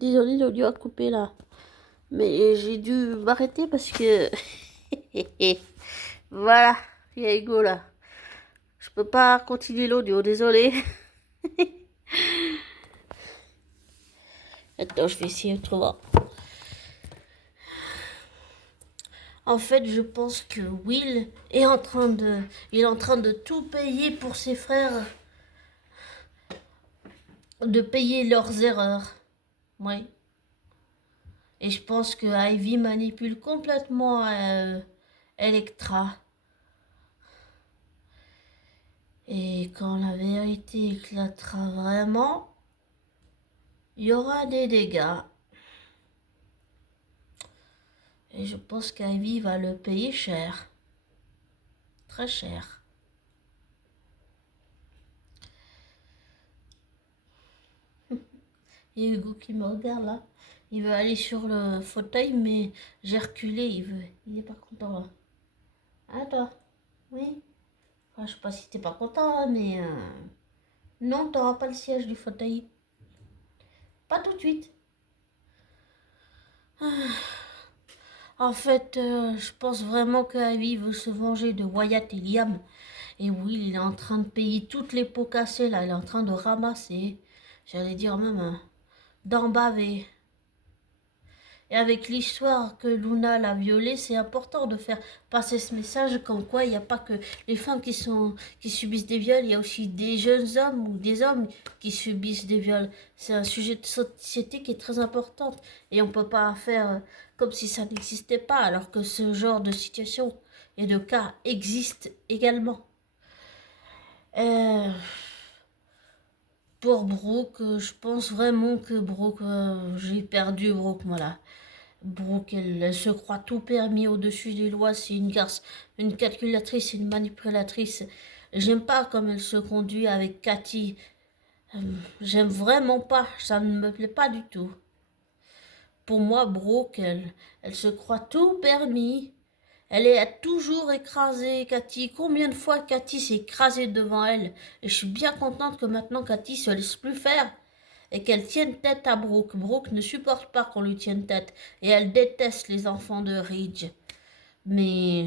Désolée, l'audio a coupé là. Mais j'ai dû m'arrêter parce que... Voilà, il y a Hugo là. Je peux pas continuer l'audio, désolé. Attends, je vais essayer autrement. En fait, je pense que Will est en train de... Il est en train de tout payer pour ses frères. De payer leurs erreurs. Oui. Et je pense que Ivy manipule complètement Electra. Et quand la vérité éclatera vraiment, il y aura des dégâts. Et je pense qu'Ivy va le payer cher. Très cher. Il y a Hugo qui me regarde là. Il veut aller sur le fauteuil, mais j'ai reculé. Il est pas content là. Attends. Oui. Enfin, je sais pas si t'es pas content, mais... Non, t'auras pas le siège du fauteuil. Pas tout de suite. En fait, je pense vraiment que Ivy veut se venger de Wyatt et Liam. Et Will, il est en train de payer toutes les pots cassés, là. Il est en train de ramasser. J'allais dire même d'en baver. Et avec l'histoire que Luna l'a violée, c'est important de faire passer ce message comme quoi il n'y a pas que les femmes qui subissent des viols, il y a aussi des jeunes hommes ou des hommes qui subissent des viols. C'est un sujet de société qui est très important. Et on ne peut pas faire comme si ça n'existait pas, alors que ce genre de situation et de cas existe également. Pour Brooke, je pense vraiment que Brooke, j'ai perdu Brooke, voilà. Brooke, elle se croit tout permis au-dessus des lois, c'est une garce, une calculatrice, une manipulatrice. J'aime pas comme elle se conduit avec Cathy. J'aime vraiment pas, ça ne me plaît pas du tout. Pour moi, Brooke, elle se croit tout permis. Elle est toujours écrasée, Cathy. Combien de fois Cathy s'est écrasée devant elle? Et je suis bien contente que maintenant Cathy se laisse plus faire et qu'elle tienne tête à Brooke. Brooke ne supporte pas qu'on lui tienne tête et elle déteste les enfants de Ridge. Mais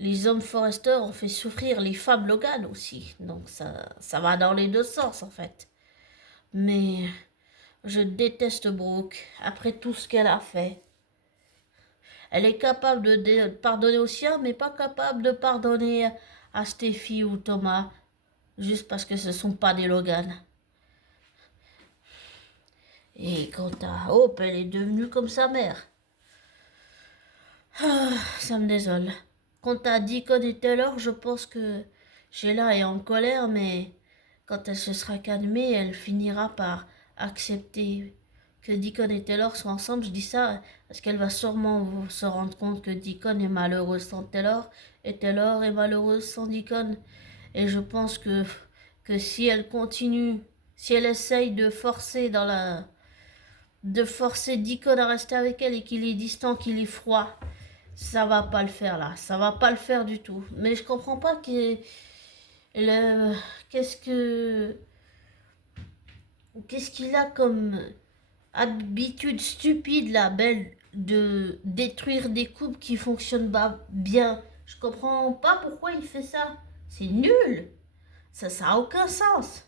les hommes Forrester ont fait souffrir les femmes Logan aussi. Donc ça va dans les deux sens en fait. Mais je déteste Brooke après tout ce qu'elle a fait. Elle est capable de pardonner aux siens, mais pas capable de pardonner à Steffi ou Thomas, juste parce que ce ne sont pas des Logan. Et quant à Hope, elle est devenue comme sa mère. Ah, ça me désole. Quant à Deacon et Taylor, je pense que Sheila est en colère, mais quand elle se sera calmée, elle finira par accepter que Deacon et Taylor soient ensemble. Je dis ça parce qu'elle va sûrement se rendre compte que Deacon est malheureuse sans Taylor et Taylor est malheureuse sans Deacon. Et je pense que si elle continue, si elle essaye de forcer Deacon à rester avec elle et qu'il est distant, qu'il est froid, ça va pas le faire là, ça va pas le faire du tout. Mais je comprends pas qu'est-ce qu'il a comme habitude stupide là, belle, de détruire des couples qui fonctionnent pas bien. Je comprends pas pourquoi il fait ça. C'est nul. Ça a aucun sens.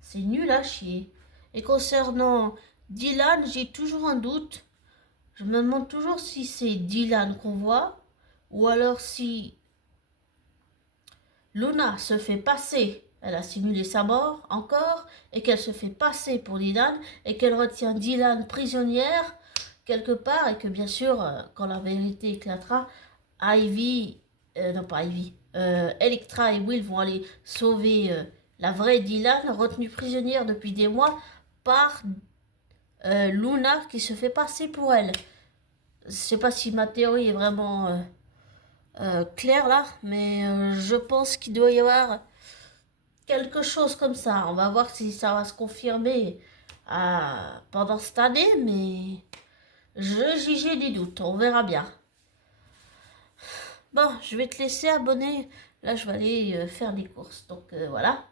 C'est nul à chier. Et concernant Dylan, j'ai toujours un doute. Je me demande toujours si c'est Dylan qu'on voit ou alors si Luna se fait passer. Elle a simulé sa mort encore et qu'elle se fait passer pour Dylan et qu'elle retient Dylan prisonnière quelque part et que bien sûr, quand la vérité éclatera, non pas Ivy, Electra et Will vont aller sauver la vraie Dylan retenue prisonnière depuis des mois par Luna qui se fait passer pour elle. Je sais pas si ma théorie est vraiment claire là, mais je pense qu'il doit y avoir quelque chose comme ça. On va voir si ça va se confirmer pendant cette année, mais j'ai des doutes. On verra bien. Bon, je vais te laisser abonner. Là, je vais aller faire des courses. Donc voilà.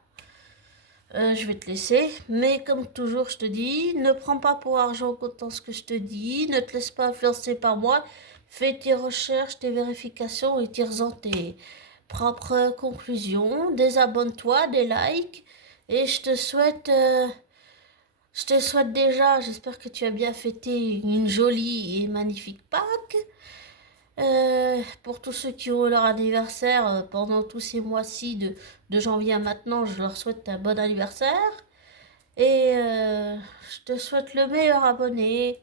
Je vais te laisser, mais comme toujours, je te dis, ne prends pas pour argent comptant ce que je te dis, ne te laisse pas influencer par moi, fais tes recherches, tes vérifications et tire-en tes propres conclusions, désabonne-toi, des likes, et je te souhaite déjà, j'espère que tu as bien fêté une jolie et magnifique Pâques. Pour tous ceux qui ont leur anniversaire pendant tous ces mois-ci de janvier à maintenant, je leur souhaite un bon anniversaire. Et je te souhaite le meilleur abonné.